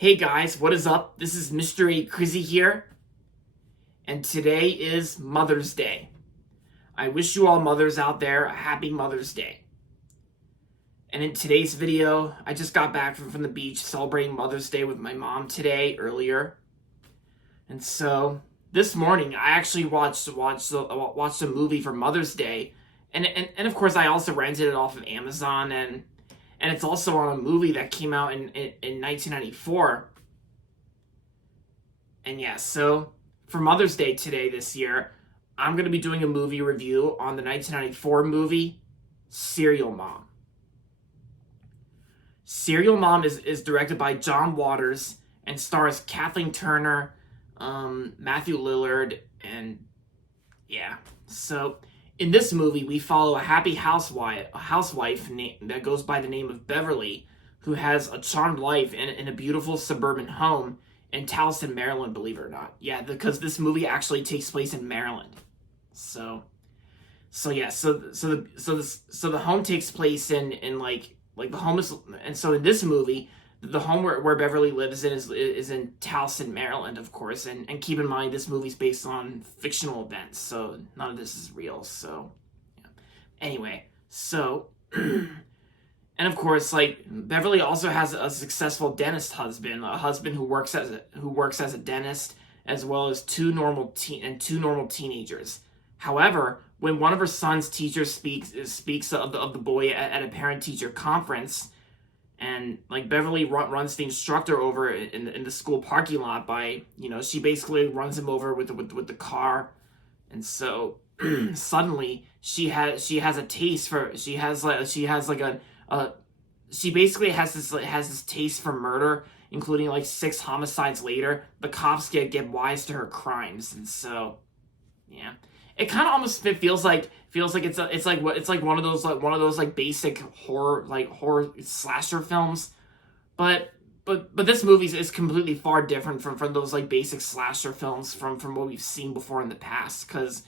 Hey guys, what is up? This is Mystery Crizzy here, and today is Mother's Day. I wish you all mothers out there a happy Mother's Day. And in today's video, I just got back from the beach celebrating Mother's Day with my mom today, earlier. And so, this morning, I actually watched a movie for Mother's Day, and of course I also rented it off of Amazon, and it's also on a movie that came out in 1994. And yeah, so for Mother's Day today this year, I'm going to be doing a movie review on the 1994 movie, Serial Mom. Serial Mom is directed by John Waters and stars Kathleen Turner, Matthew Lillard, and yeah. So in this movie, we follow a happy housewife that goes by the name of Beverly, who has a charmed life in a beautiful suburban home in Towson, Maryland, believe it or not. Yeah, because this movie actually takes place in Maryland. So the home takes place in like the home is, and so in this movie, the home where Beverly lives in is in Towson, Maryland, of course, and keep in mind this movie's based on fictional events, so none of this is real. So yeah. Anyway, so and of course, like, Beverly also has a successful dentist husband, a husband who works as a dentist, as well as two normal teenagers. However, when one of her son's teachers speaks of the boy at a parent-teacher conference, and like Beverly runs the instructor over in the school parking lot by, she basically runs him over with the car, and so suddenly she has a taste for she basically has this taste for murder, including like 6 homicides later. The cops get wise to her crimes, and so yeah, it kind of almost feels like it's like one of those basic horror slasher films, but this movie is completely far different from those like basic slasher films from what we've seen before in the past, because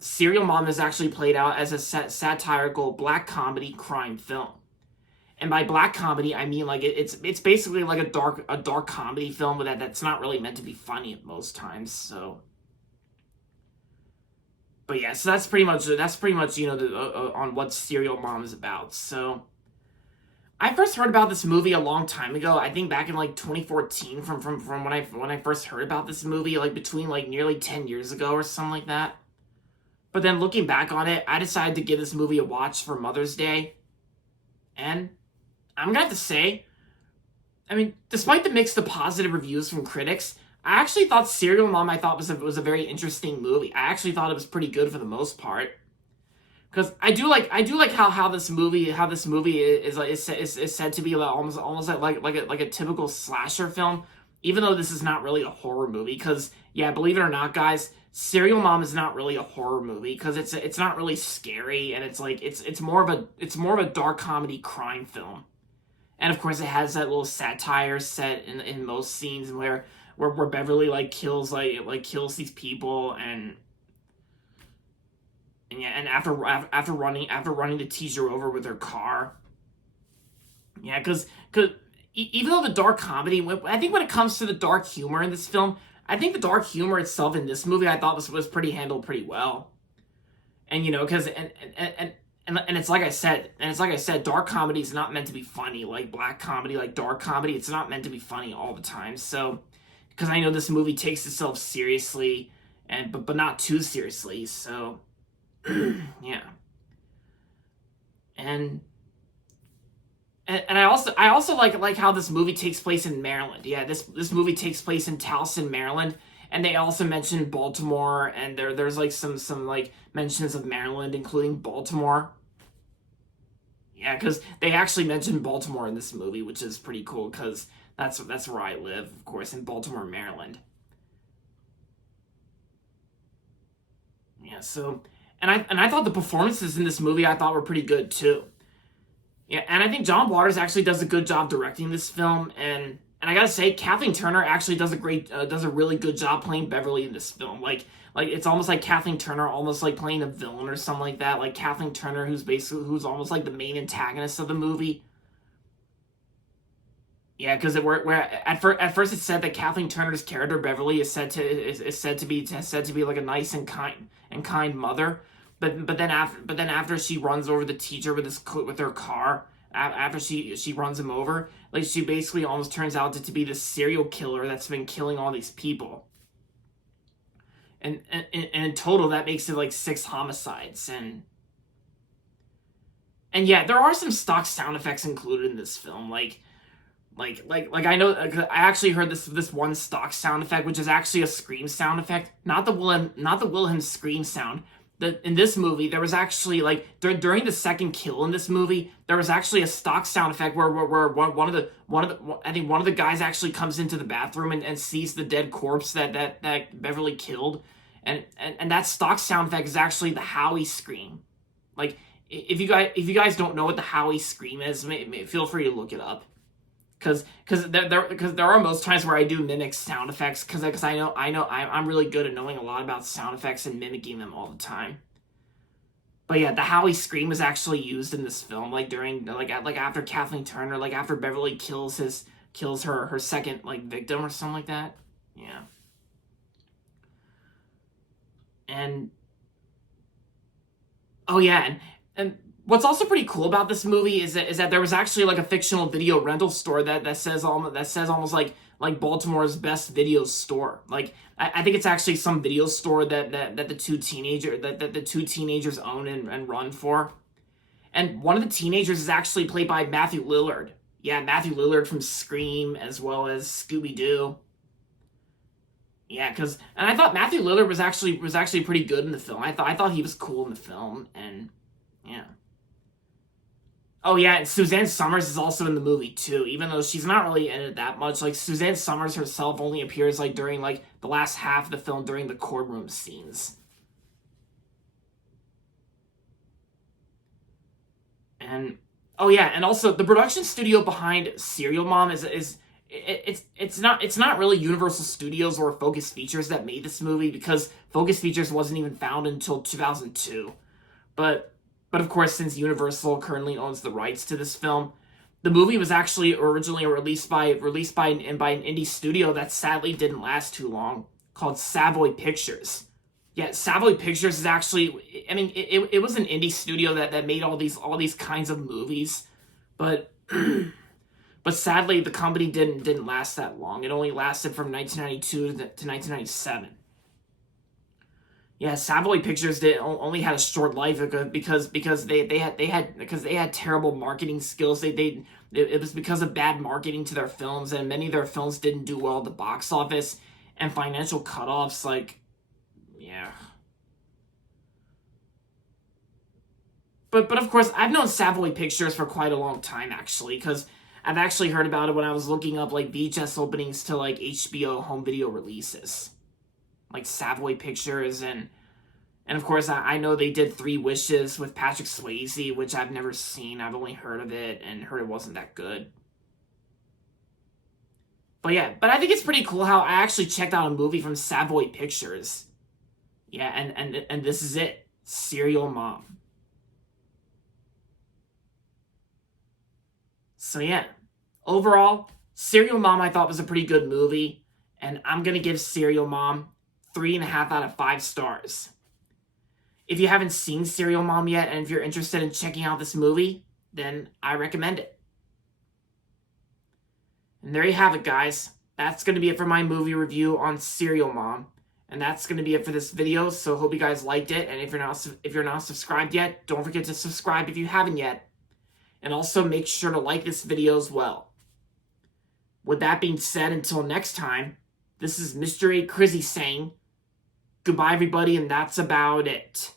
Serial Mom is actually played out as a satirical black comedy crime film. And by black comedy, I mean like it's basically like a dark comedy film that's not really meant to be funny at most times. So, but yeah, so that's pretty much on what Serial Mom is about. So, I first heard about this movie a long time ago. I think back in like 2014, from when I first heard about this movie, like between like nearly 10 years ago or something like that. But then looking back on it, I decided to give this movie a watch for Mother's Day, and I'm gonna have to say, I mean, despite the mixed to positive reviews from critics, I actually thought Serial Mom was a very interesting movie. I actually thought it was pretty good for the most part, because I do like how this movie is said to be like almost like a typical slasher film, even though this is not really a horror movie. Because yeah, believe it or not, guys, Serial Mom is not really a horror movie, because it's not really scary, and it's more of a dark comedy crime film. And of course, it has that little satire set in most scenes where Beverly kills these people, and yeah, and after running the teacher over with her car. Yeah, because even though the dark comedy, I think when it comes to the dark humor in this film, I think the dark humor itself in this movie I thought was handled pretty well. And because and it's like I said, dark comedy is not meant to be funny like black comedy, like dark comedy. It's not meant to be funny all the time. So, because I know this movie takes itself seriously, but not too seriously. So, yeah. And I also like how this movie takes place in Maryland. Yeah, this movie takes place in Towson, Maryland, and they also mention Baltimore, and there's like some like mentions of Maryland, including Baltimore. Yeah, because they actually mention Baltimore in this movie, which is pretty cool, because that's where I live, of course, in Baltimore, Maryland. Yeah, so and I thought the performances in this movie I thought were pretty good too. Yeah, and I think John Waters actually does a good job directing this film, and I gotta say, Kathleen Turner actually does a really good job playing Beverly in this film. Like it's almost like Kathleen Turner almost like playing a villain or something like that. Like Kathleen Turner, who's almost like the main antagonist of the movie. Yeah, because where at first it said that Kathleen Turner's character Beverly is said to be like a nice and kind mother, but then after she runs over the teacher with her car, after she runs him over, like she basically almost turns out to be this serial killer that's been killing all these people, and in total that makes it like 6 homicides. And yeah, there are some stock sound effects included in this film, like I know I actually heard this one stock sound effect, which is actually a scream sound effect, not the Wilhelm scream sound. In this movie, there was actually like during the second kill in this movie, there was actually a stock sound effect where one of the I think one of the guys actually comes into the bathroom and sees the dead corpse that Beverly killed, and that stock sound effect is actually the Howie scream. Like if you guys don't know what the Howie scream is, feel free to look it up. Because there are most times where I do mimic sound effects because I know I'm really good at knowing a lot about sound effects and mimicking them all the time. But yeah, the Howie scream is actually used in this film, like during like after Kathleen Turner, like after Beverly kills her second like victim or something like that. Yeah. And oh yeah, and what's also pretty cool about this movie is that there was actually like a fictional video rental store that says almost like Baltimore's best video store. Like I think it's actually some video store that the two teenagers own and run for. And one of the teenagers is actually played by Matthew Lillard. Yeah, Matthew Lillard from Scream as well as Scooby Doo. Yeah, and I thought Matthew Lillard was actually pretty good in the film. I thought he was cool in the film, and yeah. Oh yeah, and Suzanne Summers is also in the movie too, even though she's not really in it that much. Like Suzanne Summers herself only appears like during like the last half of the film during the courtroom scenes. And oh yeah, and also the production studio behind Serial Mom it's not really Universal Studios or Focus Features that made this movie because Focus Features wasn't even found until 2002. But of course, since Universal currently owns the rights to this film, the movie was actually originally released by an indie studio that sadly didn't last too long, called Savoy Pictures. Yeah, Savoy Pictures is actually, I mean, it was an indie studio that made all these kinds of movies, but but sadly the company didn't last that long. It only lasted from 1992 to 1997. Yeah, Savoy Pictures only had a short life because they had terrible marketing skills. It was because of bad marketing to their films, and many of their films didn't do well at the box office and financial cutoffs. Like, yeah. But of course, I've known Savoy Pictures for quite a long time actually, because I've actually heard about it when I was looking up like VHS openings to like HBO home video releases, like Savoy Pictures, and of course I know they did Three Wishes with Patrick Swayze, which I've never seen. I've only heard of it and heard it wasn't that good. But yeah, but I think it's pretty cool how I actually checked out a movie from Savoy Pictures. Yeah, and this is it, Serial Mom. So yeah, overall, Serial Mom I thought was a pretty good movie, and I'm gonna give Serial Mom 3.5 out of 5 stars. If you haven't seen Serial Mom yet, and if you're interested in checking out this movie, then I recommend it. And there you have it, guys. That's going to be it for my movie review on Serial Mom. And that's going to be it for this video, so hope you guys liked it. And if you're not subscribed yet, don't forget to subscribe if you haven't yet. And also make sure to like this video as well. With that being said, until next time, this is Mr. A. Crizzy saying, goodbye everybody, and that's about it.